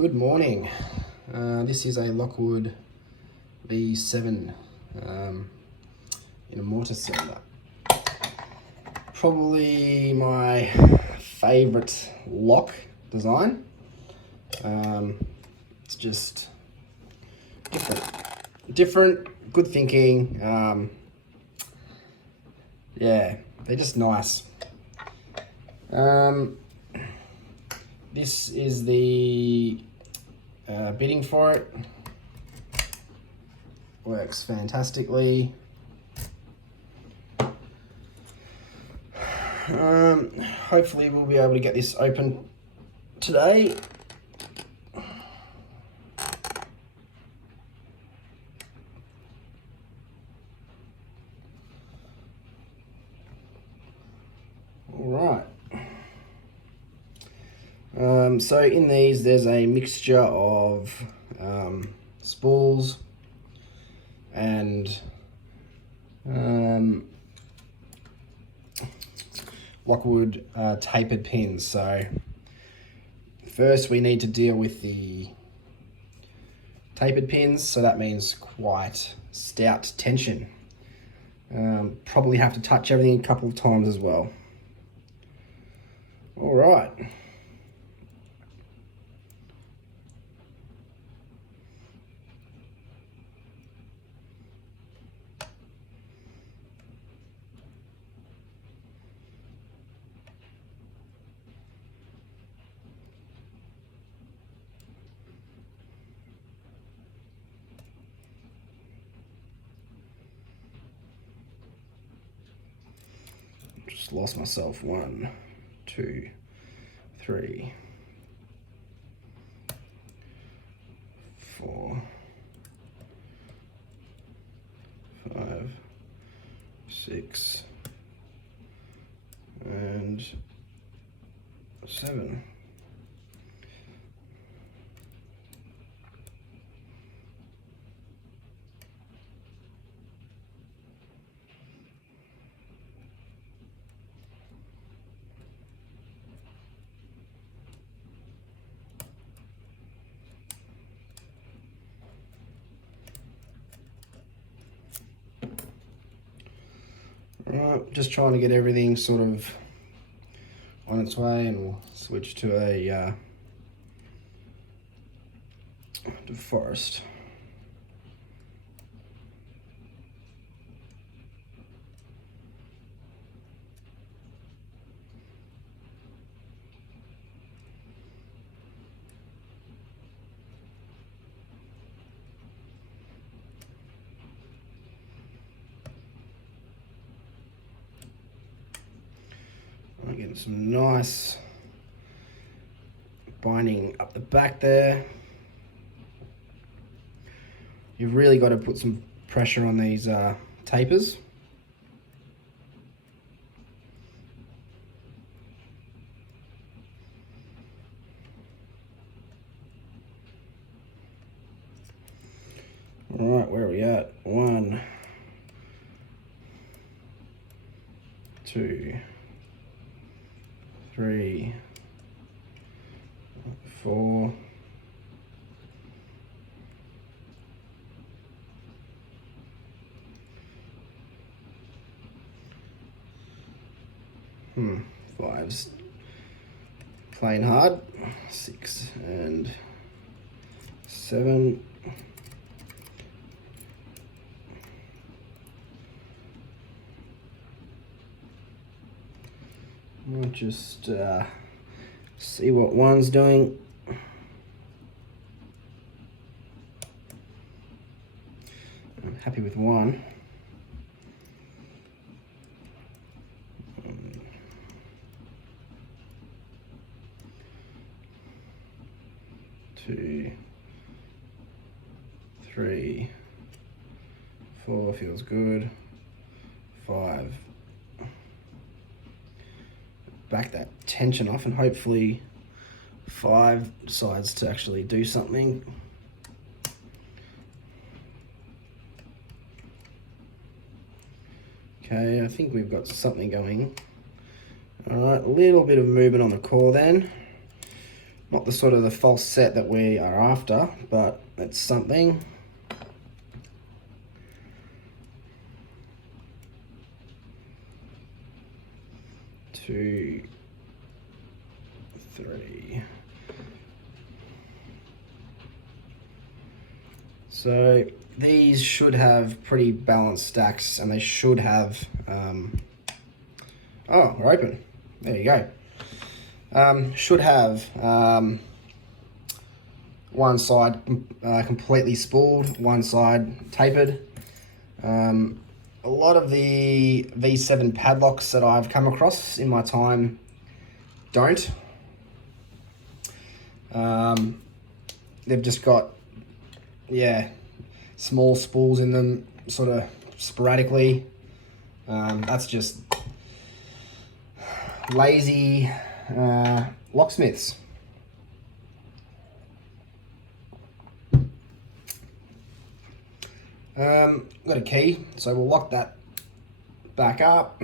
Good morning. This is a Lockwood V7 in a mortar cylinder. Probably my favourite lock design. It's just different, good thinking. Yeah, they're just nice. This is the bidding for it. Works fantastically. Hopefully we'll be able to get this open today. All right. So in these, there's a mixture of spools and Lockwood tapered pins. So first we need to deal with the tapered pins. So that means quite stout tension. Probably have to touch everything a couple of times as well. All right. Just lost myself. 1, 2, 3, 4, 5, 6, and 7. Alright, just trying to get everything sort of on its way, and we'll switch to a forest. I'm getting some nice binding up the back there. You've really got to put some pressure on these tapers. All right, where are we at? 1, 2, 3, 4, 5's plain hard. 6 and 7. I'll just see what 1's doing. I'm happy with 1. 2, 3, 4 feels good. 5. Back that tension off, and hopefully 5 decides to actually do something. Okay, I think we've got something going. All right, a little bit of movement on the core then. Not the sort of the false set that we are after, but it's something. Two, three. So these should have pretty balanced stacks, and they should have, oh, we're open. There you go. Should have one side completely spooled, one side tapered. A lot of the V7 padlocks that I've come across in my time don't. They've just got, yeah, small spools in them, sort of sporadically. That's just lazy locksmiths. Got a key, so we'll lock that back up.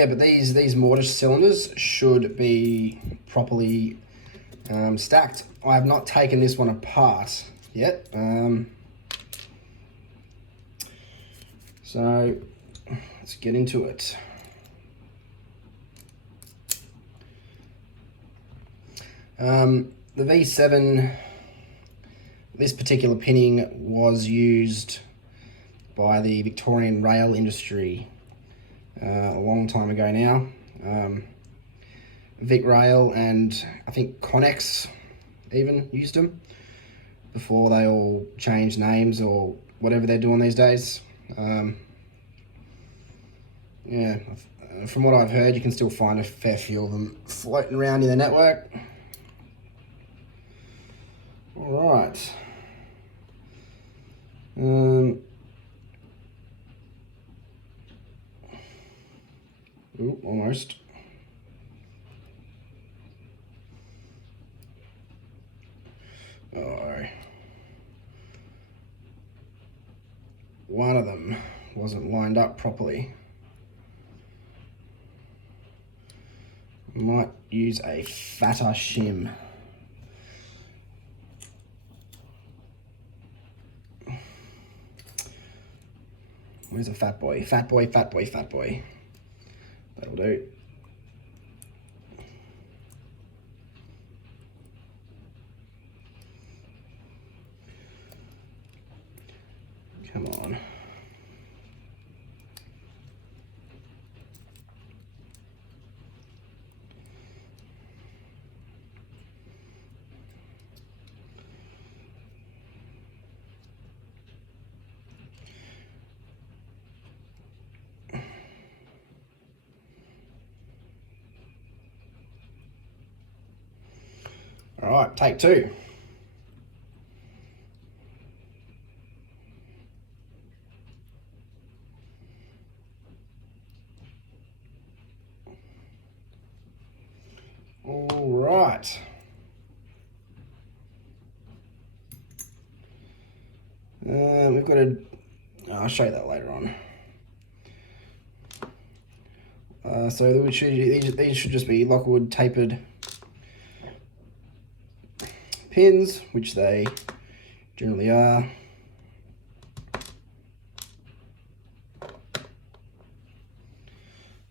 But these mortise cylinders should be properly stacked. I have not taken this one apart yet. So let's get into it. The V7, this particular pinning was used by the Victorian rail industry a long time ago now. Vic Rail and I think Connex even used them before they all changed names or whatever they're doing these days. Yeah, from what I've heard, you can still find a fair few of them floating around in the network. All right. Ooh, almost. Oh, one of them wasn't lined up properly. Might use a fatter shim. Where's a fat boy? Fat boy, fat boy, fat boy. That'll do. Come on. All right, take two. All right. We've got a, I'll show you that later on. So these should just be Lockwood tapered pins, which they generally are.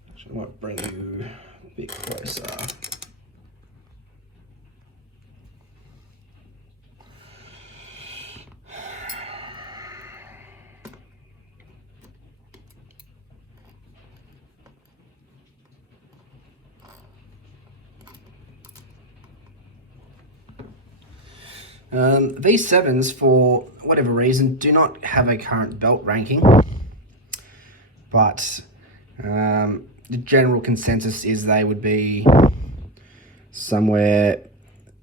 Actually, I might bring you a bit closer. V7s, for whatever reason, do not have a current belt ranking, but the general consensus is they would be somewhere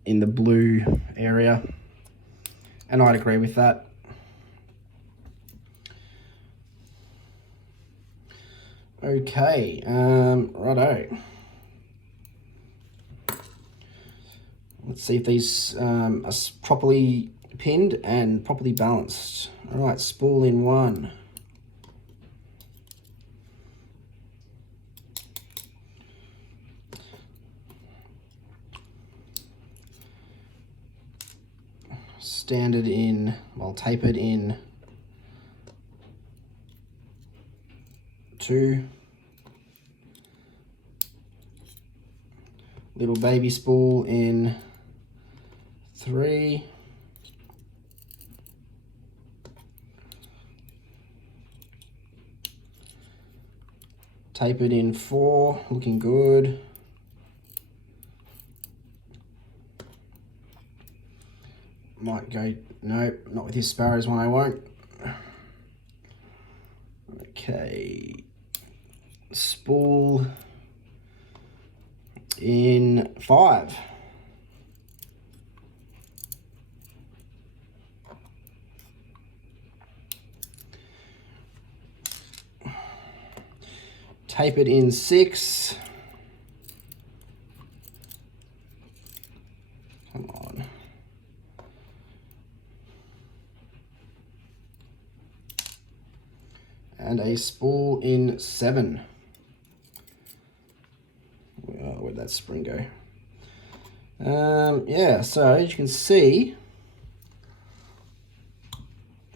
in the blue area, and I'd agree with that. Okay, righto. Let's see if these are properly pinned and properly balanced. All right, spool in 1. Standard in, well, tapered in 2. Little baby spool in 3. Tapered in 4, looking good. Might go, no, not with his sparrows one, I won't. Okay. Spool in 5. Tapered in 6. Come on. And a spool in 7. Where'd that spring go? Yeah, so as you can see,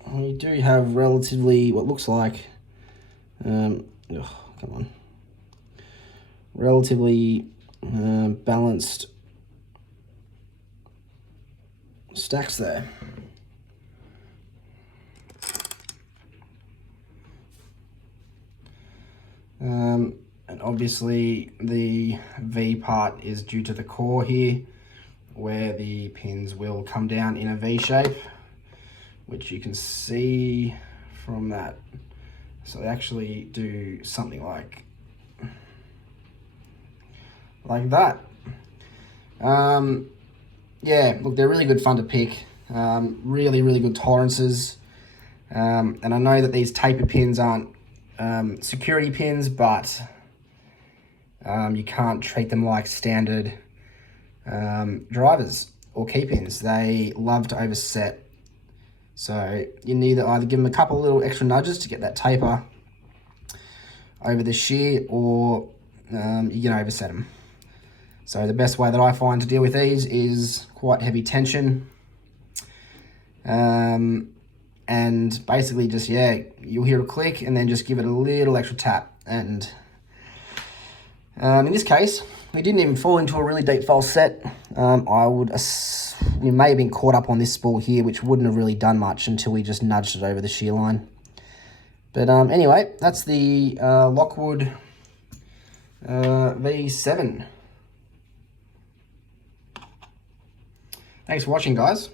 we do have relatively what looks like, come on, relatively balanced stacks there. And obviously the V part is due to the core here, where the pins will come down in a V shape, which you can see from that. So they actually do something like that. Yeah, look, they're really good fun to pick. Really, really good tolerances. And I know that these taper pins aren't security pins, but you can't treat them like standard drivers or key pins. They love to overset. So you need to either give them a couple of little extra nudges to get that taper over the shear, or you can overset them. So the best way that I find to deal with these is quite heavy tension. And basically just, yeah, you'll hear a click and then just give it a little extra tap. And in this case, we didn't even fall into a really deep false set. We may have been caught up on this spool here, which wouldn't have really done much until we just nudged it over the shear line. But anyway, that's the Lockwood V7. Thanks for watching, guys.